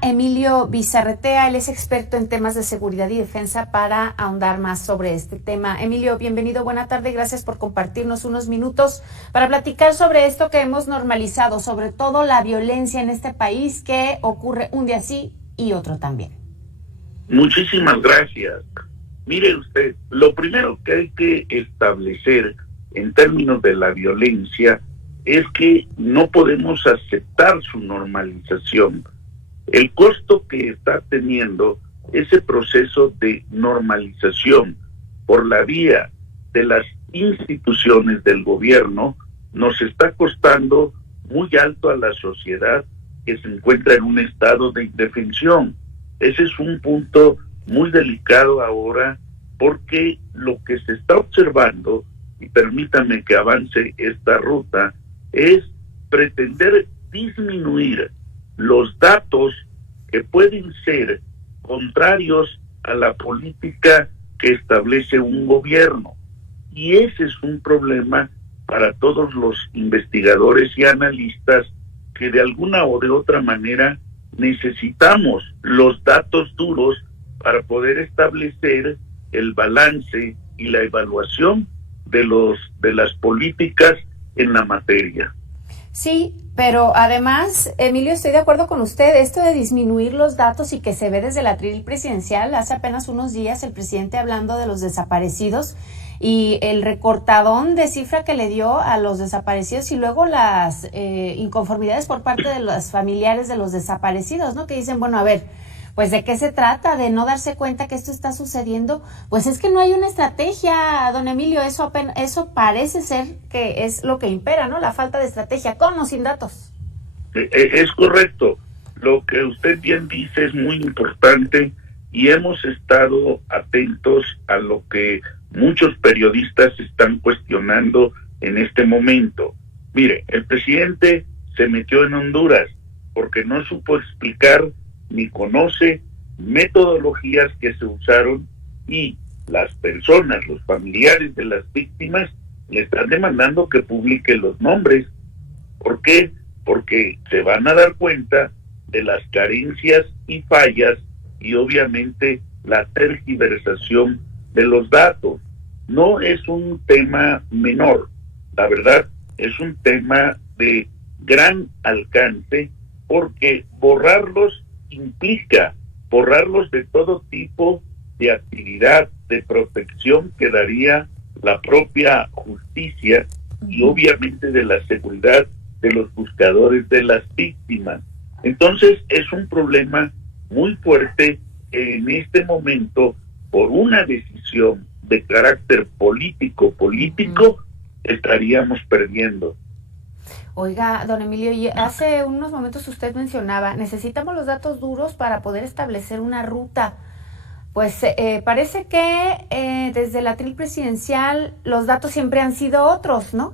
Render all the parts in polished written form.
Emilio Bizarretea, él es experto en temas de seguridad y defensa para ahondar más sobre este tema. Emilio, bienvenido, buena tarde, gracias por compartirnos unos minutos para platicar sobre esto que hemos normalizado, sobre todo la violencia en este país que ocurre un día sí y otro también. Muchísimas gracias. Mire usted, lo primero que hay que establecer en términos de la violencia es que no podemos aceptar su normalización. El costo que está teniendo ese proceso de normalización por la vía de las instituciones del gobierno nos está costando muy alto a la sociedad que se encuentra en un estado de indefensión. Ese es un punto muy delicado ahora porque lo que se está observando, y permítanme que avance esta ruta, es pretender disminuir los datos que pueden ser contrarios a la política que establece un gobierno. Y ese es un problema para todos los investigadores y analistas que de alguna o de otra manera necesitamos los datos duros para poder establecer el balance y la evaluación de las políticas en la materia. Sí, pero además, Emilio, estoy de acuerdo con usted, esto de disminuir los datos y que se ve desde el atril presidencial, hace apenas unos días el presidente hablando de los desaparecidos y el recortadón de cifra que le dio a los desaparecidos y luego las inconformidades por parte de los familiares de los desaparecidos, ¿no? Que dicen, bueno, a ver, pues ¿de qué se trata? ¿De no darse cuenta que esto está sucediendo? Pues es que no hay una estrategia, don Emilio, eso parece ser que es lo que impera, ¿no? La falta de estrategia, con o sin datos. Es correcto. Lo que usted bien dice es muy importante y hemos estado atentos a lo que muchos periodistas están cuestionando en este momento. Mire, el presidente se metió en Honduras porque no supo explicar ni conoce metodologías que se usaron y las personas, los familiares de las víctimas le están demandando que publique los nombres. ¿Por qué? Porque se van a dar cuenta de las carencias y fallas y obviamente la tergiversación de los datos. No es un tema menor, la verdad es un tema de gran alcance porque borrarlos implica borrarlos de todo tipo de actividad de protección que daría la propia justicia y obviamente de la seguridad de los buscadores de las víctimas. Entonces es un problema muy fuerte en este momento por una decisión de carácter político estaríamos perdiendo. Oiga, don Emilio, y hace unos momentos usted mencionaba, necesitamos los datos duros para poder establecer una ruta. Pues parece que desde el atril presidencial los datos siempre han sido otros, ¿no?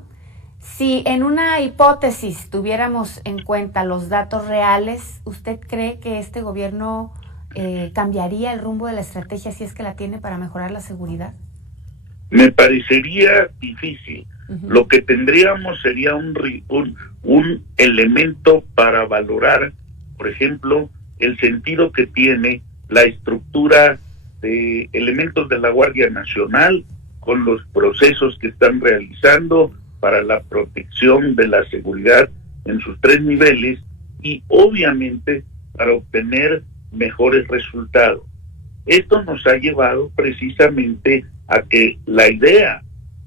Si en una hipótesis tuviéramos en cuenta los datos reales, ¿usted cree que este gobierno cambiaría el rumbo de la estrategia si es que la tiene para mejorar la seguridad? Me parecería difícil. Lo que tendríamos sería un elemento para valorar, por ejemplo, el sentido que tiene la estructura de elementos de la Guardia Nacional con los procesos que están realizando para la protección de la seguridad en sus 3 niveles y obviamente para obtener mejores resultados. Esto nos ha llevado precisamente a que la idea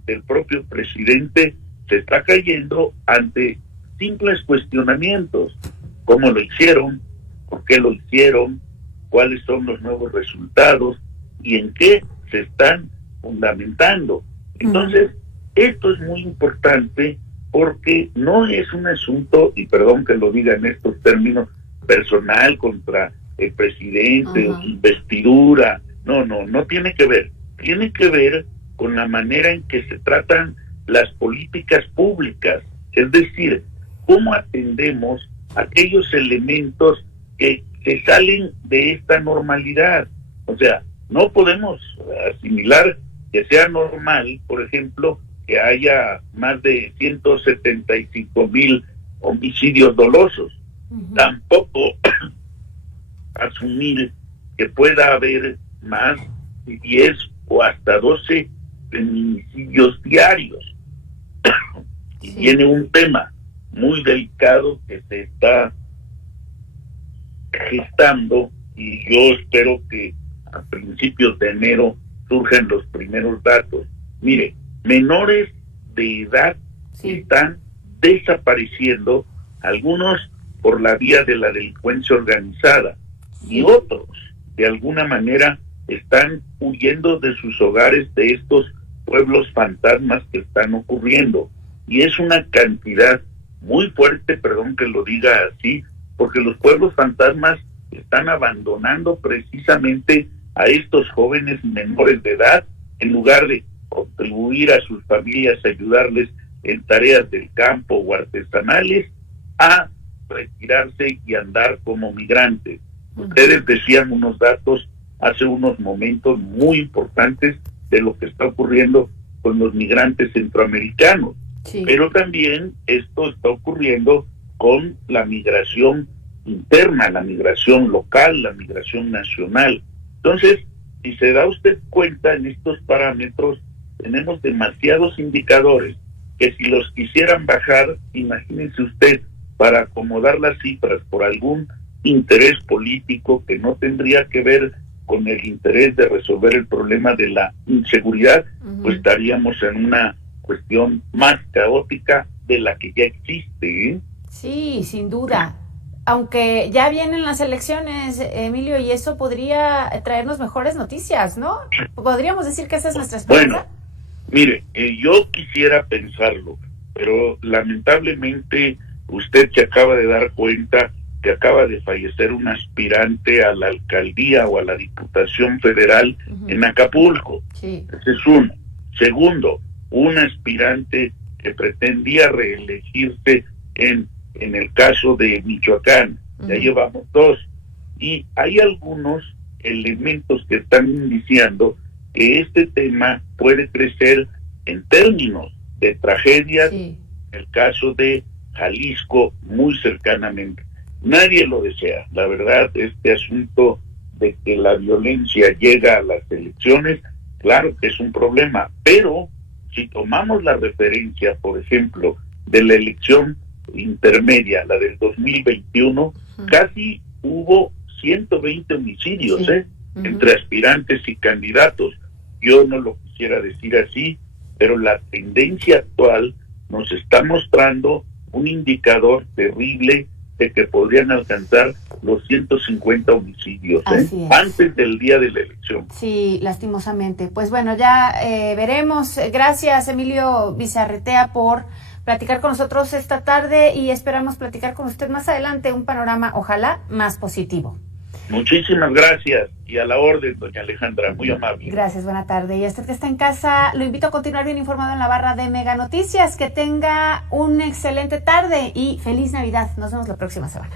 del propio presidente se está cayendo ante simples cuestionamientos. ¿Cómo lo hicieron? ¿Por qué lo hicieron? ¿Cuáles son los nuevos resultados? ¿Y en qué se están fundamentando? Entonces, esto es muy importante porque no es un asunto, y perdón que lo diga en estos términos, personal contra el presidente o su investidura. No tiene que ver. Tiene que ver con la manera en que se tratan las políticas públicas, es decir, cómo atendemos aquellos elementos que salen de esta normalidad. O sea, no podemos asimilar que sea normal, por ejemplo, que haya más de 175,000 homicidios dolosos. Tampoco asumir que pueda haber más de 10 o hasta 12 feminicidios diarios. Y viene un tema muy delicado que se está gestando, y yo espero que a principios de enero surjan los primeros datos. Mire, menores de edad están desapareciendo, algunos por la vía de la delincuencia organizada y otros de alguna manera están huyendo de sus hogares, de estos pueblos fantasmas que están ocurriendo, y es una cantidad muy fuerte, perdón que lo diga así, porque los pueblos fantasmas están abandonando precisamente a estos jóvenes menores de edad, en lugar de contribuir a sus familias, ayudarles en tareas del campo o artesanales, a retirarse y andar como migrantes. Ustedes decían unos datos hace unos momentos muy importantes de lo que está ocurriendo con los migrantes centroamericanos, pero también esto está ocurriendo con la migración interna, la migración local, la migración nacional. Entonces, si se da usted cuenta, en estos parámetros tenemos demasiados indicadores que si los quisieran bajar, imagínense usted, para acomodar las cifras por algún interés político que no tendría que ver con el interés de resolver el problema de la inseguridad, pues estaríamos en una cuestión más caótica de la que ya existe, ¿eh? Sí, sin duda. Aunque ya vienen las elecciones, Emilio, y eso podría traernos mejores noticias, ¿no? ¿Podríamos decir que esa es nuestra esperanza? Bueno, mire, yo quisiera pensarlo, pero lamentablemente usted se acaba de dar cuenta que acaba de fallecer un aspirante a la alcaldía o a la Diputación Federal en Acapulco. Ese es uno. Segundo, un aspirante que pretendía reelegirse en el caso de Michoacán. Ya llevamos 2. Y hay algunos elementos que están indiciando que este tema puede crecer en términos de tragedias, en el caso de Jalisco muy cercanamente. Nadie lo desea, la verdad, este asunto de que la violencia llega a las elecciones, claro que es un problema, pero si tomamos la referencia, por ejemplo, de la elección intermedia, la del 2021, casi hubo 120 homicidios, entre aspirantes y candidatos. Yo no lo quisiera decir así, pero la tendencia actual nos está mostrando un indicador terrible de que podrían alcanzar los 150 homicidios antes del día de la elección. Sí, lastimosamente. Pues bueno, ya veremos. Gracias, Emilio Bizarretea, por platicar con nosotros esta tarde, y esperamos platicar con usted más adelante un panorama, ojalá, más positivo. Muchísimas gracias, y a la orden, doña Alejandra, muy amable. Gracias, buena tarde. Y a usted que está en casa, lo invito a continuar bien informado en la barra de Mega Noticias. Que tenga una excelente tarde y feliz Navidad. Nos vemos la próxima semana.